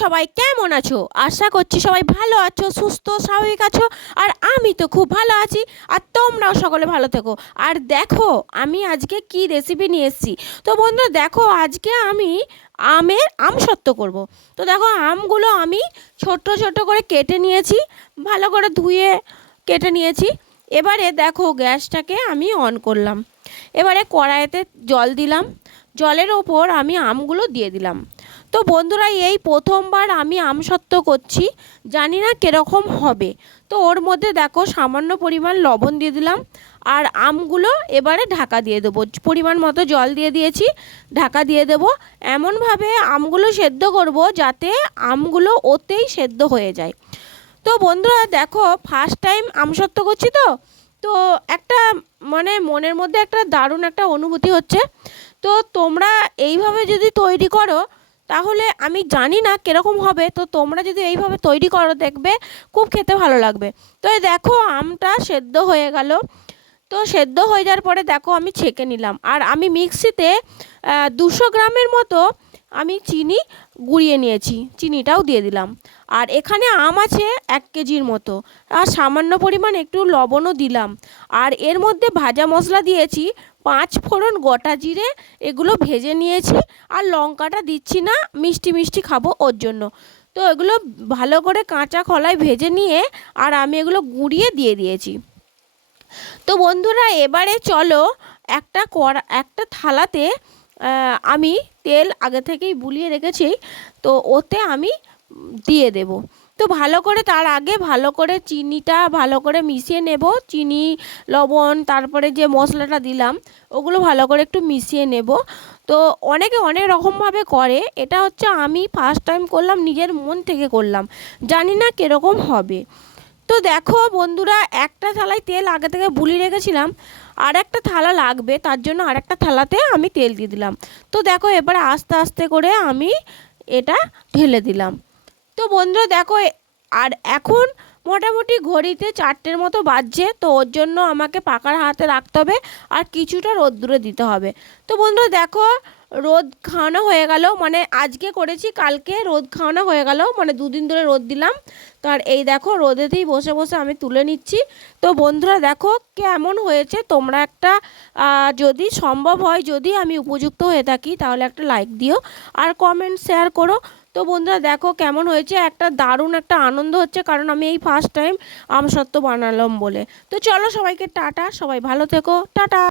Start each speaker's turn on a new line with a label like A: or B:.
A: সবাই কেমন আছো? আশা করছি সবাই ভালো আছো, সুস্থ, স্বাভাবিক আছো, আর আমি তো খুব ভালো আছি, আর তোমরাও সকলে ভালো থেকো। আর দেখো, আমি আজকে কি রেসিপি নিয়ে এসেছি? তো বন্ধুরা, দেখো, আজকে আমি আমের আম সত্য করব। তো দেখো, আমগুলো আমি ছোট ছোট করে কেটে নিয়েছি, ভালো করে ধুয়ে কেটে নিয়েছি। এবারে দেখো, গ্যাসটাকে আমি অন করলাম। এবারে কড়াইতে জল দিলাম। জলের ওপর আমি আমগুলো দিয়ে দিলাম। তো বন্ধুরা, এই প্রথমবার আমি আমসত্ত্ব করছি। জানি না কীরকম হবে। তো ওর মধ্যে দেখো, সামান্য পরিমাণ লবণ দিয়ে দিলাম। আর আমগুলো এবারে ঢাকা দিয়ে দেবো। পরিমাণ মতো জল দিয়ে দিয়েছি, ঢাকা দিয়ে দেবো। এমনভাবে আমগুলো সেদ্ধ করব যাতে আমগুলো ওতেই সেদ্ধ হয়ে যায়। তো বন্ধুরা, দেখো ফার্স্ট টাইম আমসত্ত্ব করছি তো? তো একটা মানে মনের মধ্যে একটা দারুণ একটা অনুভূতি হচ্ছে। তো তোমরা এইভাবে যদি তৈরি করো তাহলে আমি জানি না কীরকম হবে। তো তোমরা যদি এইভাবে তৈরি করো দেখবে, খুব খেতে ভালো লাগবে। তো এই দেখো, আমটা সেদ্ধ হয়ে গেল। তো সেদ্ধ হয়ে যাওয়ার পরে দেখো আমি ছেঁকে নিলাম। আর আমি মিক্সিতে দুশো গ্রামের মতো আমি চিনি গুঁড়িয়ে নিয়েছি। চিনিটাও দিয়ে দিলাম। আর এখানে আম আছে এক কেজির মতো। আর সামান্য পরিমাণ একটু লবণও দিলাম। আর এর মধ্যে ভাজা মশলা দিয়েছি, পাঁচ ফোড়ন গোটা জিরে, এগুলো ভেজে নিয়েছি। আর লঙ্কাটা দিচ্ছি না, মিষ্টি মিষ্টি খাব ওর জন্য। তো এগুলো ভালো করে কাঁচা কলায় ভেজে নিয়ে, আর আমি এগুলো গুঁড়িয়ে দিয়ে দিয়েছি। তো বন্ধুরা, এবারে চলো একটা কড়া, একটা থালাতে আমি তেল আগে থেকেই বুলিয়ে রেখেছি, তো ওতে আমি দিয়ে দেব। তো ভালো করে তার আগে ভালো করে চিনিটা ভালো করে মিশিয়ে নেব। চিনি, লবণ, তারপরে যে মশলাটা দিলাম, ওগুলো ভালো করে একটু মিশিয়ে নেব। তো অনেকে অনেক রকমভাবে করে, এটা হচ্ছে আমি ফার্স্ট টাইম করলাম, নিজের মন থেকে করলাম। জানি না কীরকম হবে। তো দেখো বন্ধুরা, একটা থালায় তেল আগে থেকে বুলি রেখেছিলাম, আর একটা থালা লাগবে, তার জন্য আর একটা থালাতে আমি তেল দিয়ে দিলাম। তো দেখো এবার আস্তে আস্তে করে আমি এটা ঢেলে দিলাম। তো বন্ধুরা দেখো, আর এখন মোটামুটি ঘড়িতে চারটের মতো বাজছে, তো ওর জন্য আমাকে পাকার হাতে রাখতে হবে, আর কিছুটা রোদ্দুরে দিতে হবে। তো বন্ধুরা দেখো রোদ খাওয়ানো হয়ে গেল। মানে আজকে করেছি, কালকে রোদ খাওয়ানো হয়ে গেল। মানে দুদিন ধরে রোদ দিলাম। তো আর এই দেখো, রোদেতেই বসে বসে আমি তুলে নিচ্ছি। তো বন্ধুরা দেখো কেমন হয়েছে। তোমরা একটা যদি সম্ভব হয়, যদি আমি উপযুক্ত হয়ে থাকি, তাহলে একটা লাইক দিও আর কমেন্ট শেয়ার করো। তো বন্ধুরা দেখো কেমন হয়েছে। একটা দারুণ একটা আনন্দ হচ্ছে, কারণ আমি এই ফার্স্ট টাইম আমসত্ত্ব বানালাম বলে। তো চলো সবাইকে টাটা, সবাই ভালো থেকো। টাটা!